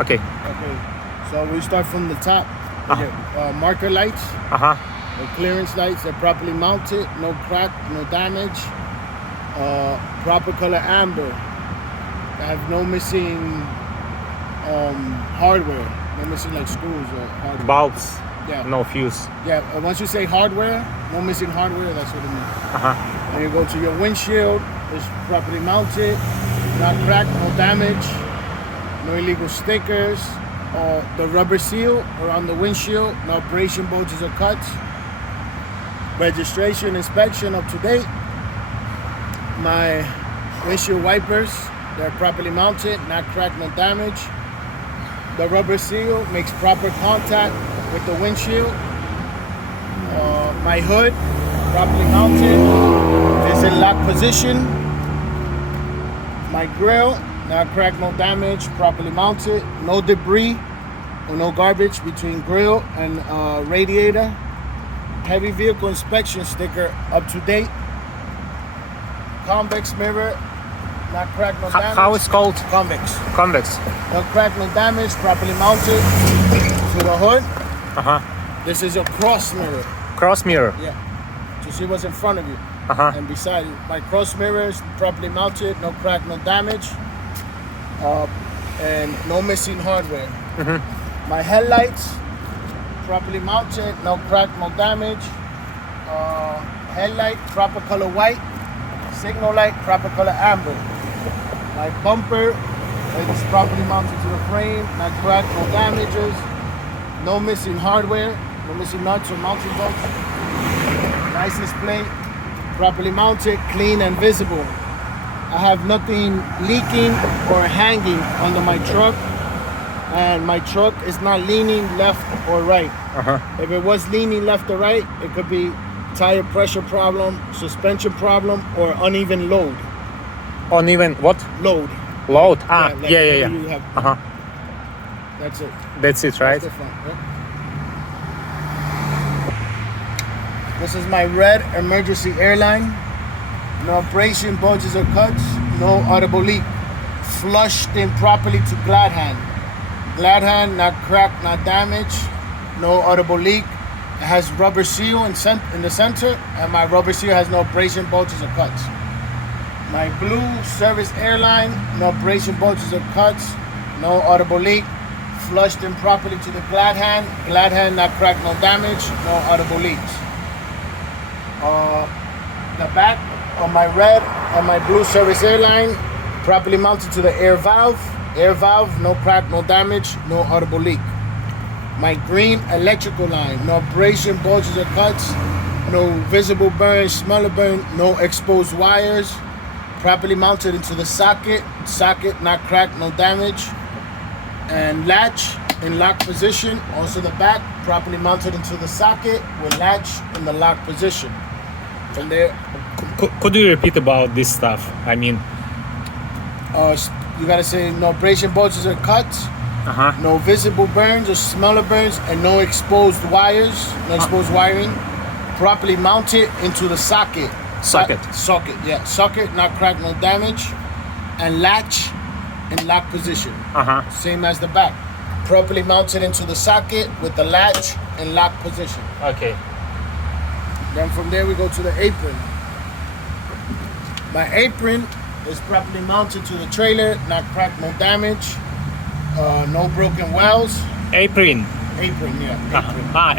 Okay. Okay. So we start from the top. Uh-huh. Marker lights, Uh-huh. or clearance lights, they're properly mounted, no crack, no damage. Proper color amber. I have no missing hardware, no missing like screws or hardware. Bulbs. Yeah. No fuse. Yeah, once you say hardware, no missing hardware, that's what it means. Uh-huh. And you go to your windshield, it's properly mounted, not cracked, no damage, no illegal stickers, or the rubber seal around the windshield, no abrasion, bulges, or cuts. Registration, inspection up to date. My windshield wipers, they're properly mounted, not cracked, no damage. The rubber seal makes proper contact with the windshield. My hood, properly mounted, is in lock position. My grill, not cracked, no damage, properly mounted. No debris or no garbage between grill and radiator. Heavy vehicle inspection sticker up to date. Convex mirror, not cracked, no damage. How is called? Convex. Convex. No crack, no damage, properly mounted to the hood. Uh-huh. This is a cross mirror. Cross mirror. Yeah. To see what's in front of you Uh-huh. and beside you. My cross mirror is properly mounted, no crack, no damage, and no missing hardware. My headlights, properly mounted, no crack, no damage. Headlight, proper color white. Signal light, proper color amber. My bumper, it's properly mounted to the frame, not cracked, no damages, no missing hardware, no missing nuts or mounting bolts. License plate, properly mounted, clean and visible. I have nothing leaking or hanging under my truck, and my truck is not leaning left or right. Uh-huh. If it was leaning left or right, it could be tire pressure problem, suspension problem, or uneven load. Uneven what? Load. Load. Ah, like yeah. you have- Uh-huh. That's it. That's it, right? That's the front, yeah. This is my red emergency airline. No abrasion, bulges, or cuts. No audible leak. Flushed in properly to glad hand. Glad hand, not cracked, not damaged. No audible leak. It has rubber seal in the center, and my rubber seal has no abrasion, bulges, or cuts. My blue service airline, no abrasion, bulges, or cuts. No audible leak. Flushed in properly to the glad hand. Glad hand, not cracked, no damage. No audible leaks. The back of my red and my blue service airline, properly mounted to the air valve. Air valve, no crack, no damage, no audible leak. My green electrical line, no abrasion, bulges, or cuts, no visible burn, smell of burn, no exposed wires. Properly mounted into the socket. Socket, not cracked, no damage. And latch in lock position. Also the back, properly mounted into the socket with latch in the lock position. From there, Could you repeat about this stuff? I mean, you gotta say no abrasion, bulges, or cuts. uh-huh. No visible burns or smell of burns, and no exposed wires, no exposed wiring. Properly mounted into the socket. Socket. Socket, yeah. Socket, not cracked, no damage. And latch in lock position. Uh-huh. Same as the back. Properly mounted into the socket with the latch in lock position. Okay. Then from there we go to the apron. My apron is properly mounted to the trailer, not cracked, no damage. No broken wells. Apron. Apron, yeah.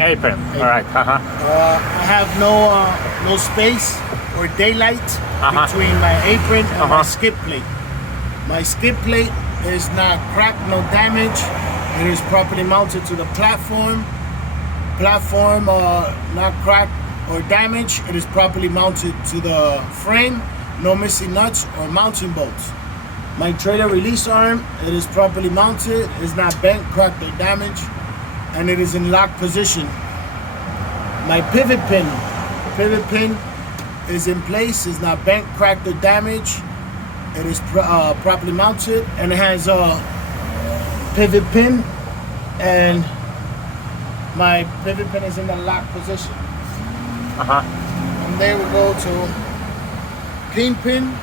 Apron. Apron. All right. Uh-huh. I have no space or daylight between my apron and my skid plate. My skid plate is not cracked, no damage. It is properly mounted to the platform. Platform, not cracked or damaged. It is properly mounted to the frame. No missing nuts or mounting bolts. My trailer release arm, it is properly mounted. It is not bent, cracked, or damaged, and it is in lock position. My pivot pin is in place. Is not bent, cracked, or damaged. It is properly mounted, and it has a pivot pin, and my pivot pin is in the lock position. Uh-huh. From there we go to kingpin.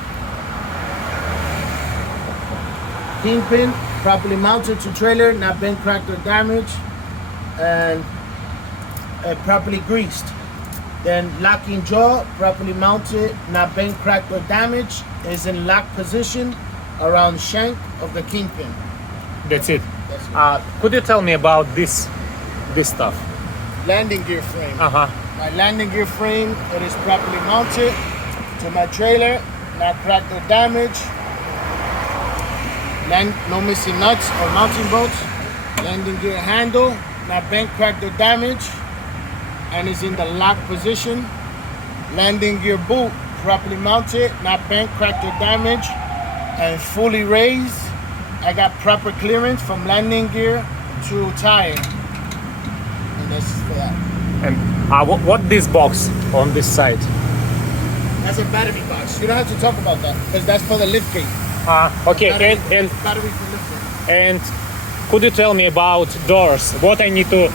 Kingpin properly mounted to trailer, not bent, cracked, or damaged, and properly greased. Then locking jaw, properly mounted, not bent, cracked, or damaged, is in lock position around shank of the kingpin. That's it. That's it. Could you tell me about this stuff? Landing gear frame. Uh-huh. My landing gear frame, it is properly mounted to my trailer, not cracked or damaged. No missing nuts or mounting bolts. Landing gear handle, not bent, cracked, or damaged, and is in the lock position. Landing gear boot, properly mounted, not bent, cracked, or damaged, and fully raised. I got proper clearance from landing gear to tire. And that's for that. And what this box on this side? That's a battery box. You don't have to talk about that because that's for the lift gate. Okay, Battery, and battery for lift gate. and could you tell me about doors? What I need to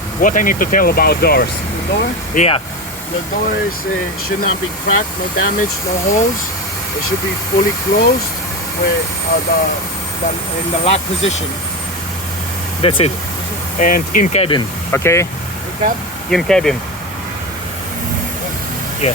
tell about doors? The door, Yeah. the doors should not be cracked, no damage, no holes. It should be fully closed with in the lock position. That's it. And in cabin, okay? Okay? In cabin. Yeah.